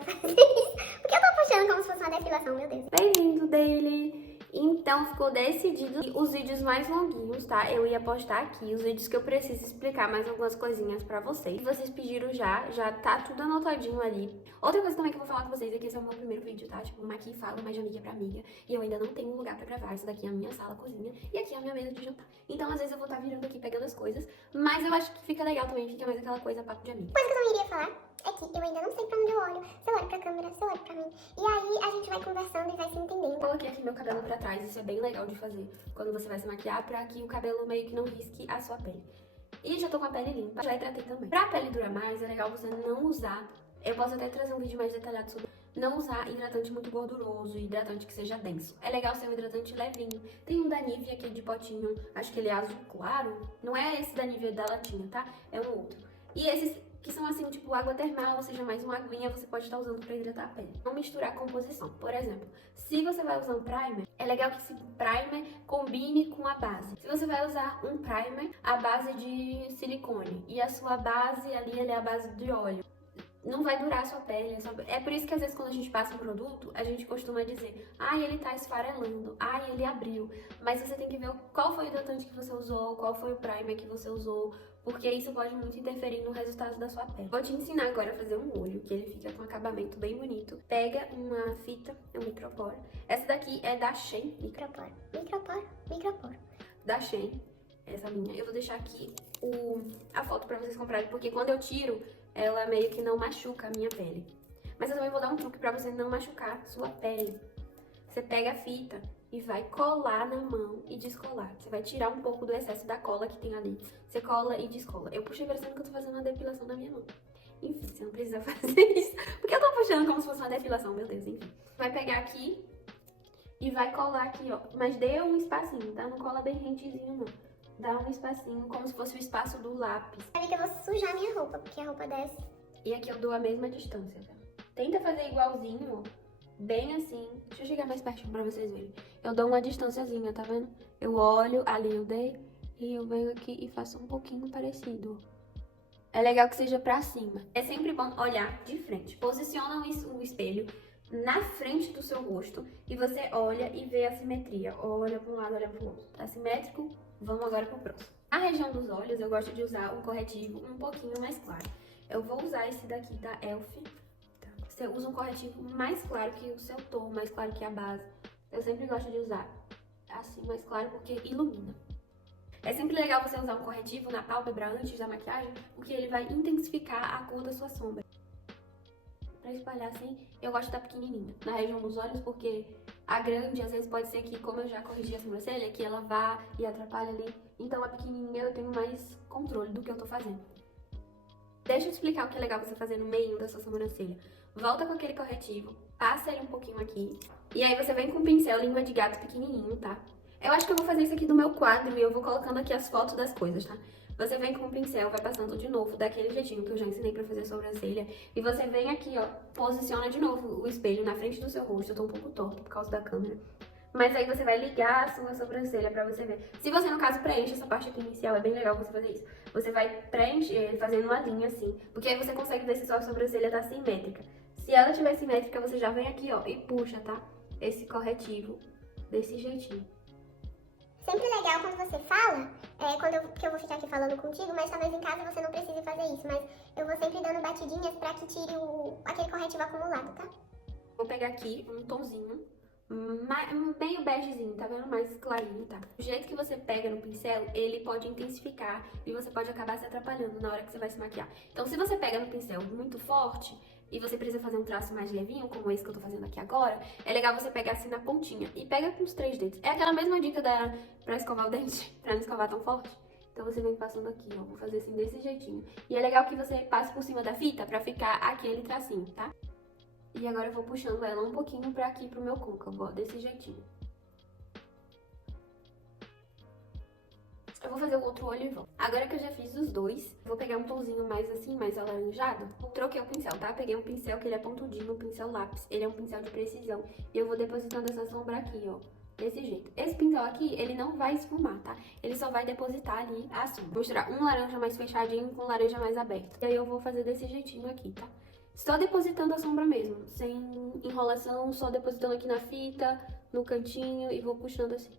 precisa fazer isso. Porque eu tô puxando como se fosse uma depilação, meu Deus. Bem-vindo, Daily! Então, ficou decidido os vídeos mais longuinhos, tá? Eu ia postar aqui os vídeos que eu preciso explicar mais algumas coisinhas pra vocês. Vocês pediram já tá tudo anotadinho ali. Outra coisa também que eu vou falar com vocês é que esse é o meu primeiro vídeo, tá? Tipo, aqui fala mais de amiga pra amiga. E eu ainda não tenho um lugar pra gravar. Isso daqui é a minha sala, cozinha. E aqui é a minha mesa de jantar. Então, às vezes eu vou estar virando aqui, pegando as coisas. Mas eu acho que fica legal também, fica mais aquela coisa, papo de amiga. Coisa que eu não iria falar é que eu ainda não sei pra onde eu olho. Se eu olho pra câmera, se eu olho pra mim. E aí a gente vai conversando e vai se entendendo. Coloquei aqui meu cabelo pra trás, isso é bem legal de fazer quando você vai se maquiar, pra que o cabelo meio que não risque a sua pele. E já tô com a pele limpa, já hidratei também. Pra pele durar mais, é legal você não usar, eu posso até trazer um vídeo mais detalhado sobre não usar hidratante muito gorduroso, hidratante que seja denso. É legal ser um hidratante levinho. Tem um da Nivea aqui de potinho, acho que ele é azul claro. Não é esse da Nivea da latinha, tá? É um outro. E esses que são assim, tipo água termal, ou seja, mais uma aguinha, você pode estar usando para hidratar a pele. Não misturar a composição. Por exemplo, se você vai usar um primer, é legal que esse primer combine com a base. Se você vai usar um primer, a base de silicone, e a sua base ali, é a base de óleo, não vai durar a sua pele. É por isso que às vezes quando a gente passa um produto, a gente costuma dizer, ai, ele tá esfarelando, ai, ele abriu. Mas você tem que ver qual foi o hidratante que você usou, qual foi o primer que você usou, porque isso pode muito interferir no resultado da sua pele. Vou te ensinar agora a fazer um olho, que ele fica com um acabamento bem bonito. Pega uma fita, é um microporo. Essa daqui é da Shein. Microporo. Da Shein, essa minha. Eu vou deixar aqui a foto pra vocês comprarem, porque quando eu tiro, ela meio que não machuca a minha pele. Mas eu também vou dar um truque pra você não machucar sua pele. Você pega a fita e vai colar na mão e descolar. Você vai tirar um pouco do excesso da cola que tem ali. Você cola e descola. Eu puxei parecendo que eu tô fazendo uma depilação na minha mão. Enfim, você não precisa fazer isso. Porque eu tô puxando como se fosse uma depilação, meu Deus, enfim. Vai pegar aqui e vai colar aqui, ó. Mas dê um espacinho, tá? Não cola bem rentezinho, não. Dá um espacinho, como se fosse o espaço do lápis. Sabe que eu vou sujar minha roupa, porque a roupa desce. E aqui eu dou a mesma distância, tá? Tenta fazer igualzinho, ó. Bem assim. Deixa eu chegar mais pertinho pra vocês verem. Eu dou uma distânciazinha, tá vendo? Eu olho, ali eu dei, e eu venho aqui e faço um pouquinho parecido. É legal que seja pra cima. É sempre bom olhar de frente. Posiciona o espelho na frente do seu rosto e você olha e vê a simetria. Olha pra um lado, olha pro outro. Tá simétrico? Vamos agora pro próximo. Na região dos olhos, eu gosto de usar um corretivo um pouquinho mais claro. Eu vou usar esse daqui da Elf. Você usa um corretivo mais claro que o seu tom, mais claro que a base. Eu sempre gosto de usar assim, mais claro, porque ilumina. É sempre legal você usar um corretivo na pálpebra antes da maquiagem, porque ele vai intensificar a cor da sua sombra. Pra espalhar assim, eu gosto da pequenininha, na região dos olhos, porque a grande, às vezes, pode ser que, como eu já corrigi a sobrancelha, que ela vá e atrapalhe ali. Então, a pequenininha eu tenho mais controle do que eu tô fazendo. Deixa eu te explicar o que é legal você fazer no meio da sua sobrancelha. Volta com aquele corretivo, passa ele um pouquinho aqui, e aí você vem com o pincel língua de gato pequenininho, tá? Eu acho que eu vou fazer isso aqui do meu quadro e eu vou colocando aqui as fotos das coisas, tá? Você vem com o pincel, vai passando de novo, daquele jeitinho que eu já ensinei pra fazer sobrancelha, e você vem aqui, ó, posiciona de novo o espelho na frente do seu rosto. Eu tô um pouco torto por causa da câmera. Mas aí você vai ligar a sua sobrancelha pra você ver. Se você, no caso, preenche essa parte aqui inicial, é bem legal você fazer isso. Você vai preencher, fazendo uma linha assim, porque aí você consegue ver se sua sobrancelha tá simétrica. Se ela estiver simétrica, você já vem aqui, ó, e puxa, tá? Esse corretivo desse jeitinho. Sempre legal quando você fala, que eu vou ficar aqui falando contigo, mas talvez em casa você não precise fazer isso, mas eu vou sempre dando batidinhas pra que tire aquele corretivo acumulado, tá? Vou pegar aqui um tonzinho, meio begezinho, tá vendo? Mais clarinho, tá? O jeito que você pega no pincel, ele pode intensificar e você pode acabar se atrapalhando na hora que você vai se maquiar. Então, se você pega no pincel muito forte e você precisa fazer um traço mais levinho, como esse que eu tô fazendo aqui agora, é legal você pegar assim na pontinha e pega com os 3 dedos. É aquela mesma dica pra escovar o dente, pra não escovar tão forte. Então você vem passando aqui, ó, vou fazer assim desse jeitinho. E é legal que você passe por cima da fita pra ficar aquele tracinho, tá? E agora eu vou puxando ela um pouquinho pra aqui, pro meu côncavo, ó, desse jeitinho. Eu vou fazer o outro olho e volto. Agora que eu já fiz os dois, vou pegar um tomzinho mais assim, mais alaranjado. Troquei o pincel, tá? Peguei um pincel que ele é pontudinho, um pincel lápis. Ele é um pincel de precisão. E eu vou depositando essa sombra aqui, ó. Desse jeito. Esse pincel aqui, ele não vai esfumar, tá? Ele só vai depositar ali a sombra. Vou misturar um laranja mais fechadinho com um laranja mais aberto. E aí eu vou fazer desse jeitinho aqui, tá? Só depositando a sombra mesmo, sem enrolação, só depositando aqui na fita, no cantinho e vou puxando assim.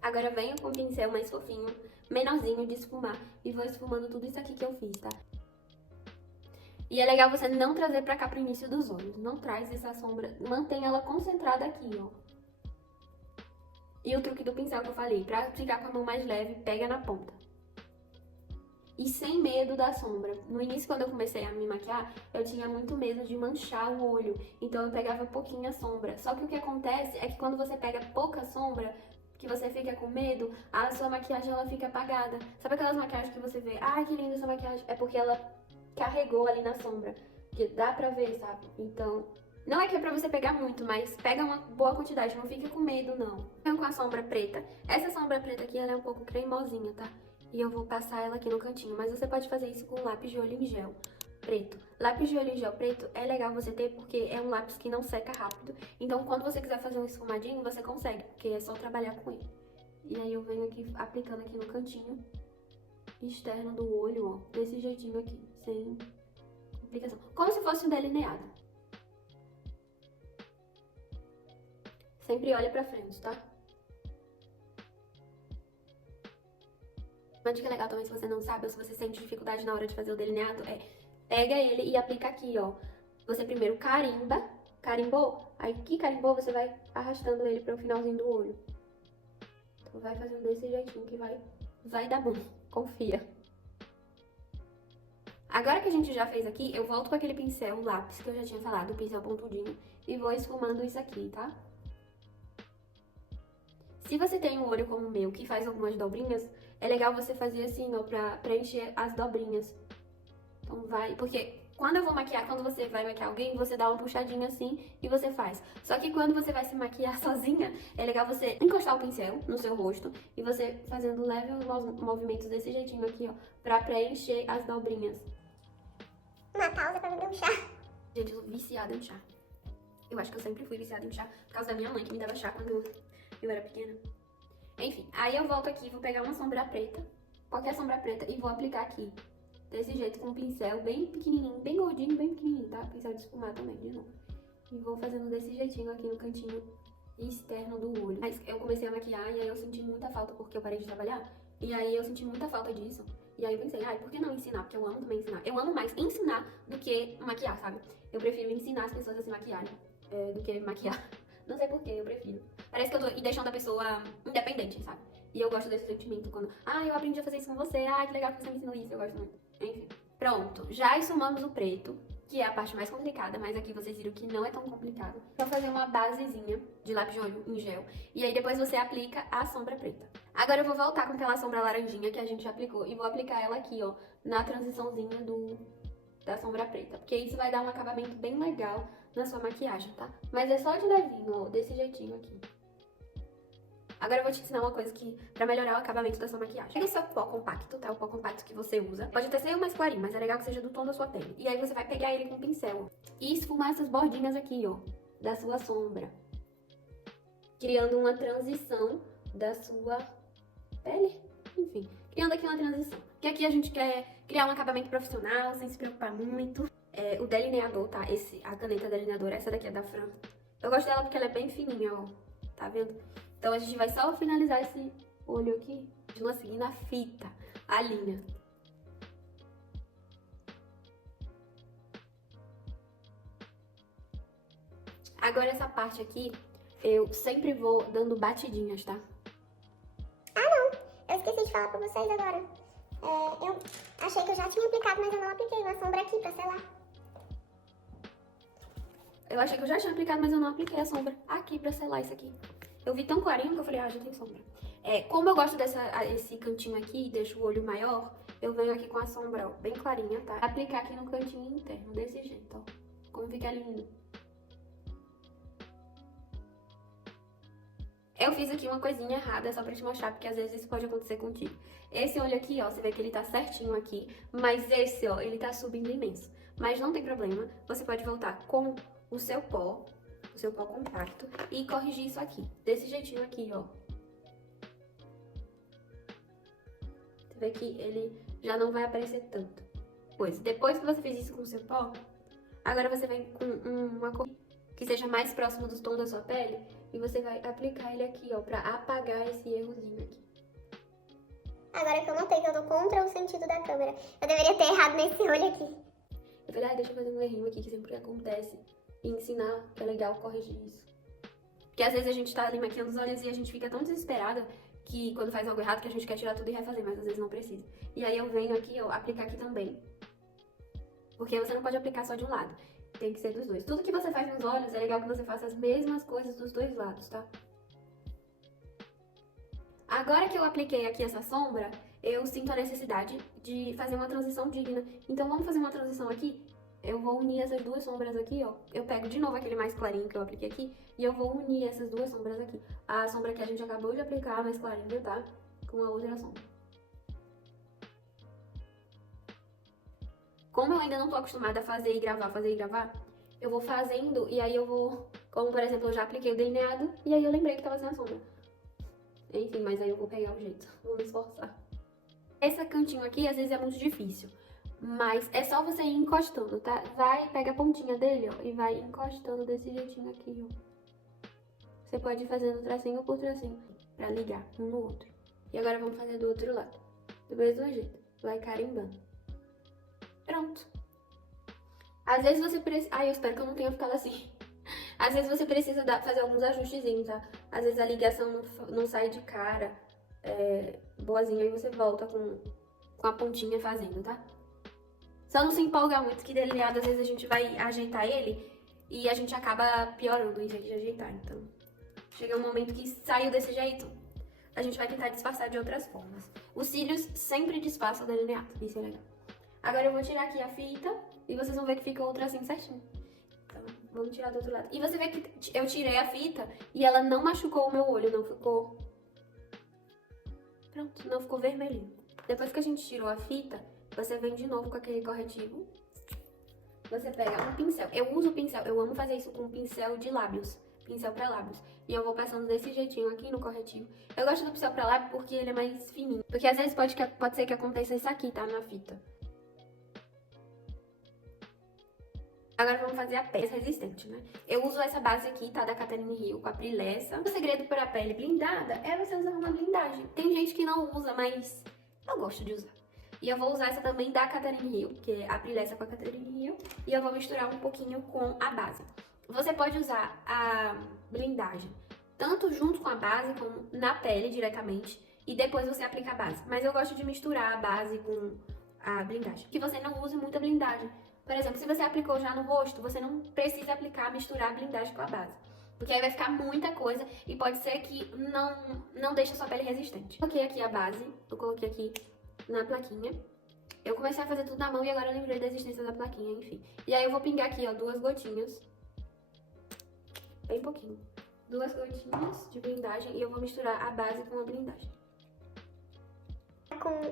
Agora venho com o pincel mais fofinho, menorzinho de esfumar e vou esfumando tudo isso aqui que eu fiz, tá? E é legal você não trazer pra cá pro início dos olhos, não traz essa sombra, mantém ela concentrada aqui, ó. E o truque do pincel que eu falei, pra ficar com a mão mais leve, pega na ponta. E sem medo da sombra. No início, quando eu comecei a me maquiar, eu tinha muito medo de manchar o olho. Então eu pegava pouquinha sombra. Só que o que acontece é que quando você pega pouca sombra, que você fica com medo, a sua maquiagem ela fica apagada. Sabe aquelas maquiagens que você vê, ai que linda essa maquiagem? É porque ela carregou ali na sombra. Que dá pra ver, sabe? Então, não é que é pra você pegar muito, mas pega uma boa quantidade, não fica com medo, não. Eu com a sombra preta. Essa sombra preta aqui, ela é um pouco cremosinha, tá? E eu vou passar ela aqui no cantinho, mas você pode fazer isso com lápis de olho em gel preto. Lápis de olho em gel preto é legal você ter porque é um lápis que não seca rápido. Então, quando você quiser fazer um esfumadinho, você consegue, porque é só trabalhar com ele. E aí eu venho aqui aplicando aqui no cantinho externo do olho, ó, desse jeitinho aqui, sem complicação. Como se fosse um delineado. Sempre olha pra frente, tá? Uma dica legal também, se você não sabe ou se você sente dificuldade na hora de fazer o delineado, é pega ele e aplica aqui, ó. Você primeiro carimba, carimbou, aí que carimbou você vai arrastando ele para o finalzinho do olho. Então vai fazendo desse jeitinho que vai dar bom, confia. Agora que a gente já fez aqui, eu volto com aquele pincel, o lápis que eu já tinha falado, o pincel pontudinho, e vou esfumando isso aqui, tá? Se você tem um olho como o meu, que faz algumas dobrinhas, é legal você fazer assim, ó, pra preencher as dobrinhas. Então vai, porque quando eu vou maquiar, quando você vai maquiar alguém, você dá uma puxadinha assim e você faz. Só que quando você vai se maquiar sozinha, é legal você encostar o pincel no seu rosto e você fazendo leves movimentos desse jeitinho aqui, ó, pra preencher as dobrinhas. Uma pausa pra beber um chá. Gente, eu sou viciada em chá. Eu acho que eu sempre fui viciada em chá por causa da minha mãe, que me dava chá quando eu era pequena. Enfim, aí eu volto aqui, vou pegar uma sombra preta, qualquer sombra preta, e vou aplicar aqui. Desse jeito, com um pincel bem pequenininho, bem gordinho, bem pequenininho, tá? Pincel de esfumar também, de novo. E vou fazendo desse jeitinho aqui no cantinho externo do olho. Mas eu comecei a maquiar e aí eu senti muita falta porque eu parei de trabalhar. E aí eu senti muita falta disso. E aí eu pensei, ai, por que não ensinar? Porque eu amo também ensinar. Eu amo mais ensinar do que maquiar, sabe? Eu prefiro ensinar as pessoas a se maquiarem do que maquiar. Não sei porquê, eu prefiro. Parece que eu tô deixando a pessoa independente, sabe? E eu gosto desse sentimento quando, eu aprendi a fazer isso com você, que legal que você me ensinou isso, eu gosto muito. Enfim. Pronto, já esfumamos o preto, que é a parte mais complicada, mas aqui vocês viram que não é tão complicado. Vou fazer uma basezinha de lápis de olho em gel, e aí depois você aplica a sombra preta. Agora eu vou voltar com aquela sombra laranjinha que a gente já aplicou, e vou aplicar ela aqui, ó, na transiçãozinha da sombra preta, porque isso vai dar um acabamento bem legal na sua maquiagem, tá? Mas é só de levinho, ó, desse jeitinho aqui. Agora eu vou te ensinar uma coisa que pra melhorar o acabamento da sua maquiagem. Pega o seu pó compacto, tá? O pó compacto que você usa. Pode até ser o mais clarinho, mas é legal que seja do tom da sua pele. E aí você vai pegar ele com o pincel e esfumar essas bordinhas aqui, ó, da sua sombra. Criando uma transição da sua pele. Enfim, criando aqui uma transição. Porque aqui a gente quer criar um acabamento profissional, sem se preocupar muito. O delineador, tá? A caneta delineadora, essa daqui é da Fran. Eu gosto dela porque ela é bem fininha, ó. Tá vendo? Então a gente vai só finalizar esse olho aqui, seguindo a fita, a linha. Agora essa parte aqui, eu sempre vou dando batidinhas, tá? Eu esqueci de falar pra vocês agora. Eu achei que eu já tinha aplicado, mas eu não apliquei uma sombra aqui pra selar. Eu achei que eu já tinha aplicado, mas eu não apliquei a sombra aqui pra selar isso aqui. Eu vi tão clarinho que eu falei, já tem sombra. Como eu gosto esse cantinho aqui, deixo o olho maior, eu venho aqui com a sombra, ó, bem clarinha, tá? Aplicar aqui no cantinho interno, desse jeito, ó. Como fica lindo. Eu fiz aqui uma coisinha errada, só pra te mostrar, porque às vezes isso pode acontecer contigo. Esse olho aqui, ó, você vê que ele tá certinho aqui, mas esse, ó, ele tá subindo imenso. Mas não tem problema, você pode voltar com o seu pó compacto e corrigir isso aqui, desse jeitinho aqui, ó. Você vê que ele já não vai aparecer tanto. coisa. Depois que você fez isso com o seu pó, agora você vem com uma cor que seja mais próximo do tom da sua pele e você vai aplicar ele aqui, ó, pra apagar esse errozinho aqui. Agora que eu notei que eu tô contra o sentido da câmera, eu deveria ter errado nesse olho aqui. Eu falei, deixa eu fazer um errinho aqui que sempre acontece e ensinar que é legal corrigir isso. Porque às vezes a gente tá ali maquiando os olhos e a gente fica tão desesperada que quando faz algo errado que a gente quer tirar tudo e refazer, mas às vezes não precisa. E aí eu venho aqui, ó, aplicar aqui também. Porque você não pode aplicar só de um lado, tem que ser dos dois. Tudo que você faz nos olhos é legal que você faça as mesmas coisas dos dois lados, tá? Agora que eu apliquei aqui essa sombra, eu sinto a necessidade de fazer uma transição digna. Então vamos fazer uma transição aqui? Eu vou unir essas duas sombras aqui, ó. Eu pego de novo aquele mais clarinho que eu apliquei aqui e eu vou unir essas duas sombras aqui. A sombra que a gente acabou de aplicar, mais clarinha, tá? Com a outra sombra. Como eu ainda não tô acostumada a fazer e gravar, eu vou fazendo e aí eu vou... Como, por exemplo, eu já apliquei o delineado e aí eu lembrei que tava sem a sombra. Enfim, mas aí eu vou pegar o jeito. Vou me esforçar. Esse cantinho aqui, às vezes, é muito difícil. Mas é só você ir encostando, tá? Vai, pega a pontinha dele, ó, e vai encostando desse jeitinho aqui, ó. Você pode ir fazendo tracinho por tracinho, pra ligar um no outro. E agora vamos fazer do outro lado. Do mesmo jeito. Vai carimbando. Pronto. Às vezes você precisa... Ai, eu espero que eu não tenha ficado assim. Às vezes você precisa fazer alguns ajustezinhos, tá? Às vezes a ligação não sai de cara boazinha e você volta com a pontinha fazendo, tá? Só não se empolgar muito, que delineado às vezes a gente vai ajeitar ele e a gente acaba piorando em vez de ajeitar. Então, chega um momento que saiu desse jeito, a gente vai tentar disfarçar de outras formas. Os cílios sempre disfarçam o delineado, isso é legal. Agora eu vou tirar aqui a fita e vocês vão ver que fica o tracinho certinho. Então, vamos tirar do outro lado. E você vê que eu tirei a fita e ela não machucou o meu olho, não ficou... Pronto, não ficou vermelhinho. Depois que a gente tirou a fita, você vem de novo com aquele corretivo. Você pega um pincel. Eu uso pincel, eu amo fazer isso com um pincel de lábios. Pincel pra lábios. E eu vou passando desse jeitinho aqui no corretivo. Eu gosto do pincel pra lábio porque ele é mais fininho. Porque às vezes pode ser que aconteça isso aqui, tá? Na fita. Agora vamos fazer a pele resistente, né? Eu uso essa base aqui, tá? Da Catherine Hill, com a Prilessa. O segredo para a pele blindada é você usar uma blindagem. Tem gente que não usa, mas eu gosto de usar. E eu vou usar essa também da Catherine Hill, que é a Prilessa com a Catherine Hill. E eu vou misturar um pouquinho com a base. Você pode usar a blindagem tanto junto com a base, como na pele diretamente. E depois você aplica a base. Mas eu gosto de misturar a base com a blindagem. Que você não use muita blindagem. Por exemplo, se você aplicou já no rosto, você não precisa misturar a blindagem com a base. Porque aí vai ficar muita coisa e pode ser que não deixe a sua pele resistente. Coloquei aqui a base, eu coloquei aqui na plaquinha. Eu comecei a fazer tudo na mão e agora eu lembrei da existência da plaquinha, enfim. E aí eu vou pingar aqui, ó, 2 gotinhas. Bem pouquinho. 2 gotinhas de blindagem e eu vou misturar a base com a blindagem.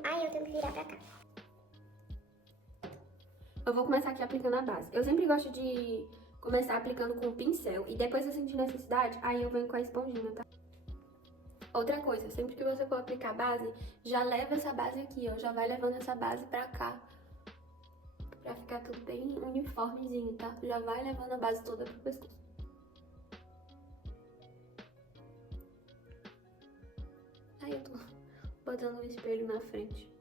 Ai, eu tenho que virar pra cá. Eu vou começar aqui aplicando a base. Eu sempre gosto de começar aplicando com o pincel. E depois eu sentir necessidade, aí eu venho com a esponjinha, tá? Outra coisa, sempre que você for aplicar a base, já leva essa base aqui, ó. Já vai levando essa base pra cá. Pra ficar tudo bem uniformezinho, tá? Já vai levando a base toda pro pescoço. Aí eu tô botando o espelho na frente.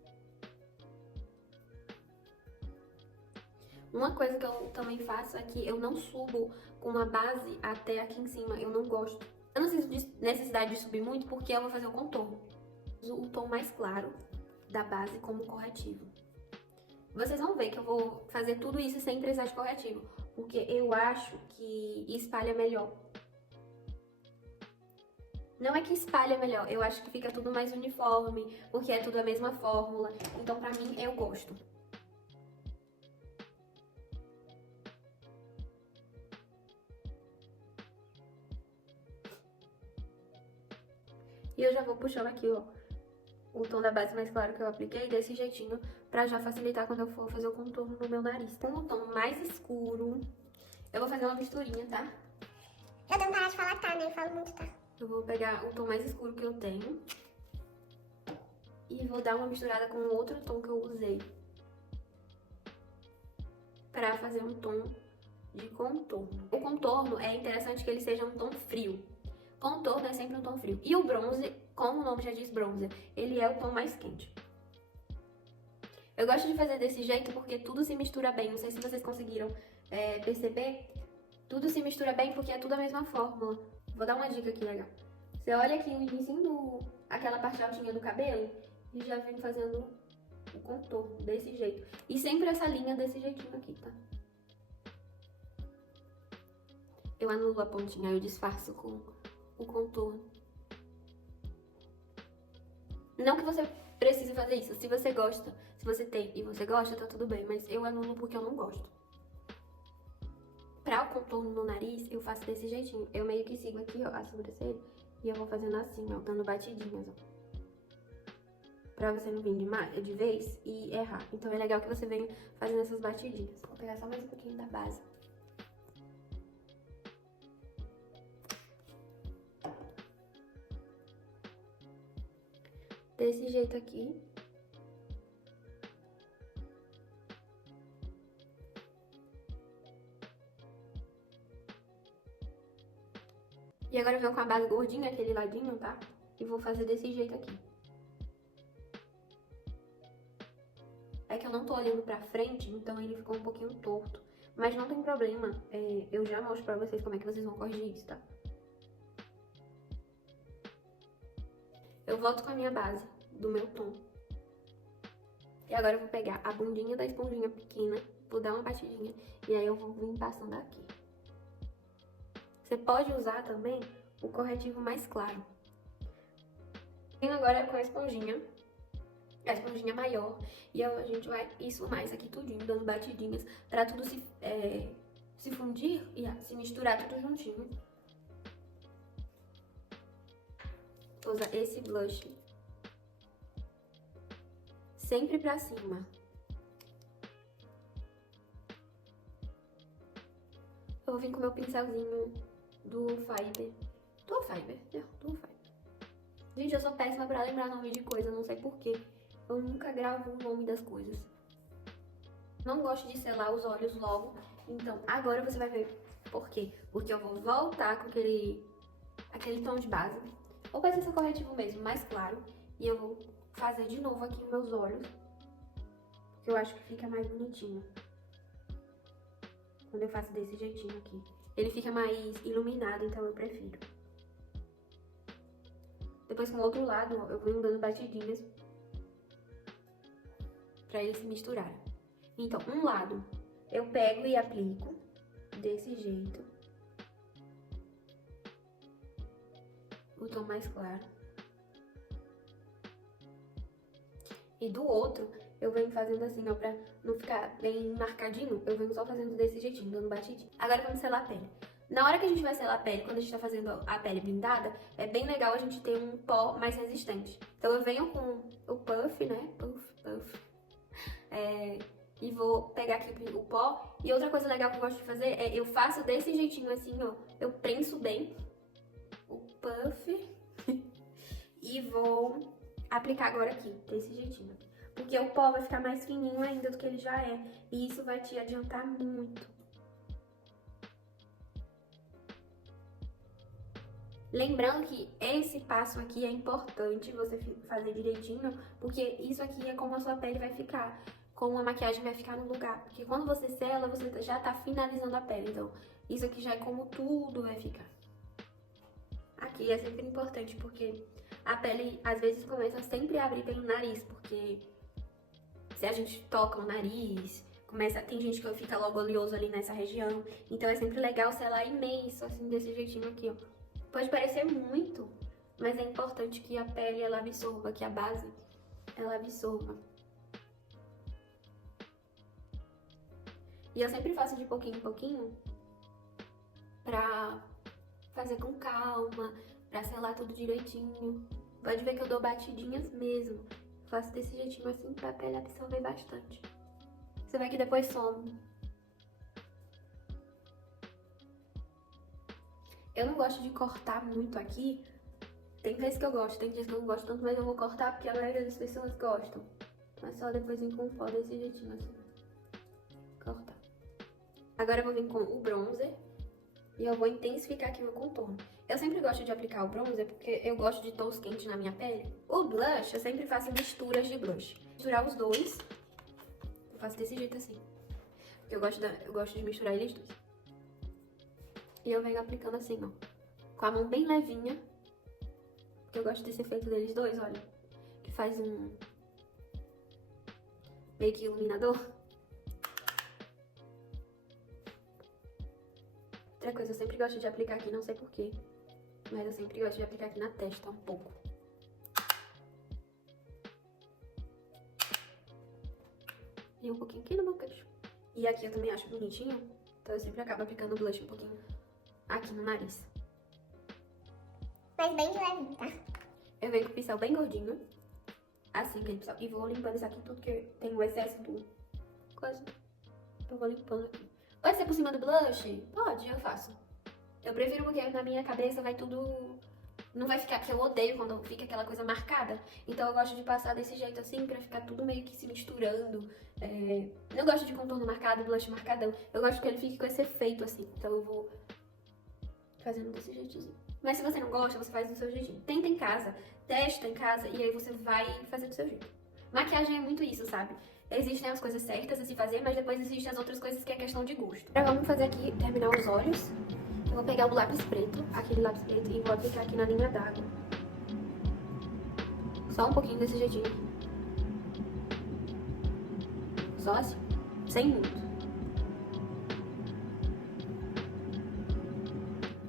Uma coisa que eu também faço é que eu não subo com uma base até aqui em cima, eu não gosto. Eu não sinto necessidade de subir muito porque eu vou fazer o contorno. Uso o tom mais claro da base como corretivo. Vocês vão ver que eu vou fazer tudo isso sem precisar de corretivo, porque eu acho que espalha melhor. Não é que espalha melhor, eu acho que fica tudo mais uniforme, porque é tudo a mesma fórmula. Então, pra mim, eu gosto. E eu já vou puxando aqui, ó, o tom da base mais claro que eu apliquei, desse jeitinho, pra já facilitar quando eu for fazer o contorno no meu nariz. Com o tom mais escuro, eu vou fazer uma misturinha, tá? Eu tenho que parar de falar tá, né? Eu falo muito tá. Eu vou pegar o tom mais escuro que eu tenho e vou dar uma misturada com o outro tom que eu usei. pra fazer um tom de contorno. O contorno é interessante que ele seja um tom frio. Contorno é sempre um tom frio. E o bronze, como o nome já diz bronze, ele é o tom mais quente. Eu gosto de fazer desse jeito porque tudo se mistura bem. Não sei se vocês conseguiram perceber. Tudo se mistura bem porque é tudo a mesma fórmula. Vou dar uma dica aqui legal. Você olha aqui no início aquela parte altinha do cabelo e já vem fazendo o contorno desse jeito. E sempre essa linha desse jeitinho aqui, tá? Eu anulo a pontinha, eu disfarço com o contorno. Não que você precise fazer isso. Se você gosta, se você tem e você gosta, tá tudo bem. Mas eu anulo porque eu não gosto. Pra o contorno no nariz, eu faço desse jeitinho. Eu meio que sigo aqui, ó, a sobrancelha. E eu vou fazendo assim, ó, dando batidinhas, ó. Pra você não vir de vez e errar. Então é legal que você venha fazendo essas batidinhas. Vou pegar só mais um pouquinho da base. Desse jeito aqui. E agora eu venho com a base gordinha, aquele ladinho, tá? E vou fazer desse jeito aqui. É que eu não tô olhando pra frente, então ele ficou um pouquinho torto. Mas não tem problema, eu já mostro pra vocês como é que vocês vão corrigir isso, tá? Eu volto com a minha base do meu tom. E agora eu vou pegar a bundinha da esponjinha pequena, vou dar uma batidinha e aí eu vou vir passando aqui. Você pode usar também o corretivo mais claro. Venho agora com a esponjinha maior, e a gente vai isso mais aqui tudinho, dando batidinhas pra tudo se fundir e se misturar tudo juntinho. Vou usar esse blush sempre pra cima. Eu vou vir com meu pincelzinho do Fiber. Gente, eu sou péssima pra lembrar nome de coisa, não sei porquê. Eu nunca gravo o nome das coisas. Não gosto de selar os olhos logo. Então, agora você vai ver por quê. Porque eu vou voltar com aquele tom de base. Ou vai ser esse corretivo mesmo, mais claro. E eu vou fazer de novo aqui meus olhos. Porque eu acho que fica mais bonitinho. Quando eu faço desse jeitinho aqui. Ele fica mais iluminado, então eu prefiro. Depois com o outro lado, eu vou dando batidinhas pra eles se misturarem. Então, um lado eu pego e aplico desse jeito. O tom mais claro. E do outro, eu venho fazendo assim, ó, pra não ficar bem marcadinho. Eu venho só fazendo desse jeitinho, dando batidinho. Agora vamos selar a pele. Na hora que a gente vai selar a pele, quando a gente tá fazendo a pele blindada, é bem legal a gente ter um pó mais resistente. Então eu venho com o puff, né? Puff. E vou pegar aqui o pó. E outra coisa legal que eu gosto de fazer é eu faço desse jeitinho assim, ó. Eu prenso bem o puff e vou aplicar agora aqui, desse jeitinho. Porque o pó vai ficar mais fininho ainda do que ele já é. E isso vai te adiantar muito. Lembrando que esse passo aqui é importante você fazer direitinho, porque isso aqui é como a sua pele vai ficar, como a maquiagem vai ficar no lugar. Porque quando você sela, você já tá finalizando a pele, então isso aqui já é como tudo vai ficar. Aqui é sempre importante, porque a pele às vezes começa sempre a abrir pelo nariz, porque se a gente toca o nariz, tem gente que fica logo oleoso ali nessa região, então é sempre legal selar imenso, assim, desse jeitinho aqui, ó. Pode parecer muito, mas é importante que a pele ela absorva, que a base ela absorva. E eu sempre faço de pouquinho em pouquinho pra fazer com calma, pra selar tudo direitinho. Pode ver que eu dou batidinhas mesmo. Faço desse jeitinho assim pra pele absorver bastante. Você vai que depois some. Eu não gosto de cortar muito aqui. Tem vezes que eu gosto, tem dias que eu não gosto tanto, mas eu vou cortar porque a maioria das pessoas gostam. Mas só depois vir com o pó desse jeitinho assim. Cortar. Agora eu vou vir com o bronzer e eu vou intensificar aqui o meu contorno. Eu sempre gosto de aplicar o bronzer porque eu gosto de tons quentes na minha pele. O blush, eu sempre faço misturas de blush. Misturar os dois, eu faço desse jeito assim. Porque eu gosto de misturar eles dois. E eu venho aplicando assim, ó. Com a mão bem levinha. Porque eu gosto desse efeito deles dois, olha. Que faz um... meio que iluminador. Outra coisa, eu sempre gosto de aplicar aqui, não sei porquê. Mas eu sempre gosto de aplicar aqui na testa um pouco. E um pouquinho aqui no meu queixo. E aqui eu também acho bonitinho. Então eu sempre acabo aplicando o blush um pouquinho aqui no nariz. Mas bem de levinho, tá? Eu venho com o pincel bem gordinho. Assim, aquele pincel. E vou limpando isso aqui tudo que tem o excesso do... coisa. Eu vou limpando aqui. Pode ser por cima do blush? Pode, eu faço. Eu prefiro porque na minha cabeça vai tudo... não vai ficar... porque eu odeio quando fica aquela coisa marcada. Então eu gosto de passar desse jeito assim pra ficar tudo meio que se misturando. Não gosto de contorno marcado, blush marcadão. Eu gosto que ele fique com esse efeito assim. Então eu vou fazendo desse jeitinho. Mas se você não gosta, você faz do seu jeitinho. Tenta em casa, testa em casa e aí você vai fazer do seu jeito. Maquiagem é muito isso, sabe? Existem as coisas certas a se fazer, mas depois existem as outras coisas que é questão de gosto. Agora vamos fazer aqui, terminar os olhos. Eu vou pegar o lápis preto, aquele lápis preto, e vou aplicar aqui na linha d'água. Só um pouquinho desse jeitinho. Só assim, sem muito.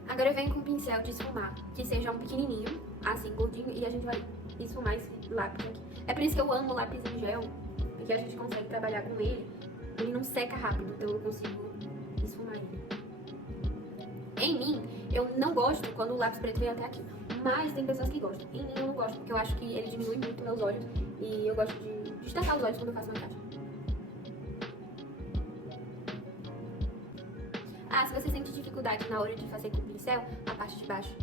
Agora eu venho com um pincel de esfumar, que seja um pequenininho, assim, gordinho, e a gente vai esfumar esse lápis aqui. É por isso que eu amo o lápis em gel, porque a gente consegue trabalhar com ele. Ele não seca rápido, então eu consigo esfumar ele. Em mim, eu não gosto quando o lápis preto vem até aqui, mas tem pessoas que gostam. Em mim eu não gosto, porque eu acho que ele diminui muito meus olhos e eu gosto de destacar os olhos quando eu faço maquiagem. Ah, se você sente dificuldade na hora de fazer com o pincel, a parte de baixo,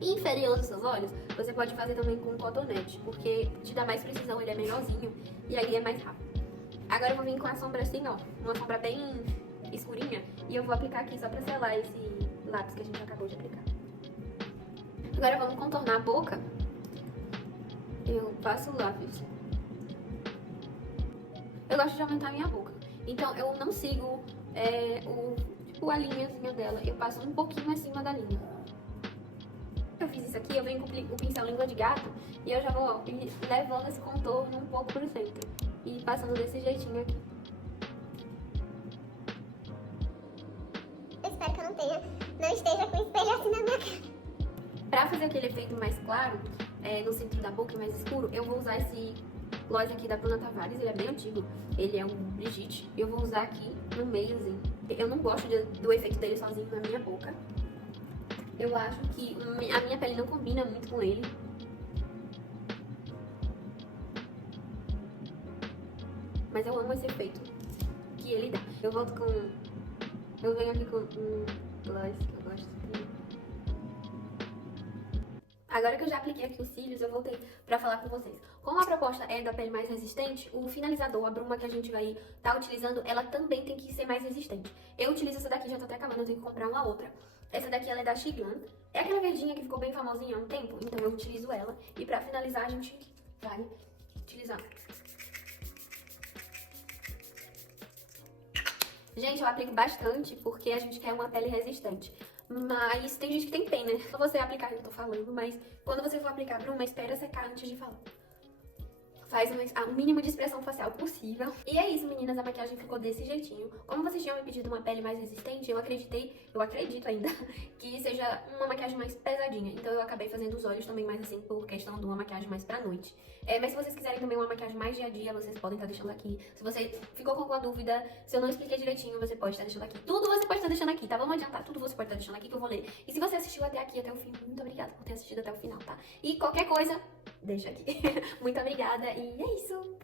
inferior dos seus olhos, você pode fazer também com um cotonete, porque te dá mais precisão, ele é menorzinho e aí é mais rápido. Agora eu vou vir com a sombra assim, ó, uma sombra bem escurinha, e eu vou aplicar aqui só pra selar esse lápis que a gente acabou de aplicar. Agora vamos contornar a boca. Eu passo o lápis. Eu gosto de aumentar a minha boca, então eu não sigo a linhazinha dela, eu passo um pouquinho acima da linha. Eu fiz isso aqui, eu venho com o pincel língua de gato e eu já vou levando esse contorno um pouco pro centro e passando desse jeitinho aqui. Eu espero que eu não esteja com o espelho assim na minha cara. Pra fazer aquele efeito mais claro, no centro da boca e mais escuro, eu vou usar esse gloss aqui da Bruna Tavares, ele é bem antigo, ele é um Brigitte, e eu vou usar aqui no meiozinho. Eu não gosto do efeito dele sozinho na minha boca. Eu acho que a minha pele não combina muito com ele. Mas eu amo esse efeito que ele dá. Eu venho aqui com um gloss que eu gosto. Agora que eu já apliquei aqui os cílios, eu voltei pra falar com vocês. Como a proposta é da pele mais resistente, o finalizador, a bruma que a gente vai estar utilizando, ela também tem que ser mais resistente. Eu utilizo essa daqui, já tô até acabando, eu tenho que comprar uma outra. Essa daqui, ela é da Shiglan. É aquela verdinha que ficou bem famosinha há um tempo, então eu utilizo ela. E pra finalizar, a gente vai utilizar. Gente, eu aplico bastante porque a gente quer uma pele resistente. Mas tem gente que tem pena, né? Quando você aplicar, eu tô falando, mas quando você for aplicar bruma, espera secar antes de falar. Faz o mínimo de expressão facial possível. E é isso, meninas, a maquiagem ficou desse jeitinho. Como vocês tinham me pedido uma pele mais resistente, eu acredito ainda, que seja uma maquiagem mais pesadinha. Então eu acabei fazendo os olhos também mais assim, por questão de uma maquiagem mais pra noite. Mas se vocês quiserem também uma maquiagem mais dia a dia, vocês podem estar deixando aqui. Se você ficou com alguma dúvida, se eu não expliquei direitinho, você pode estar deixando aqui. Tudo você pode estar deixando aqui, tá? Vamos adiantar, tudo você pode estar deixando aqui que eu vou ler. E se você assistiu até aqui, até o fim, muito obrigada por ter assistido até o final, tá? E qualquer coisa, deixa aqui. Muito obrigada e é isso!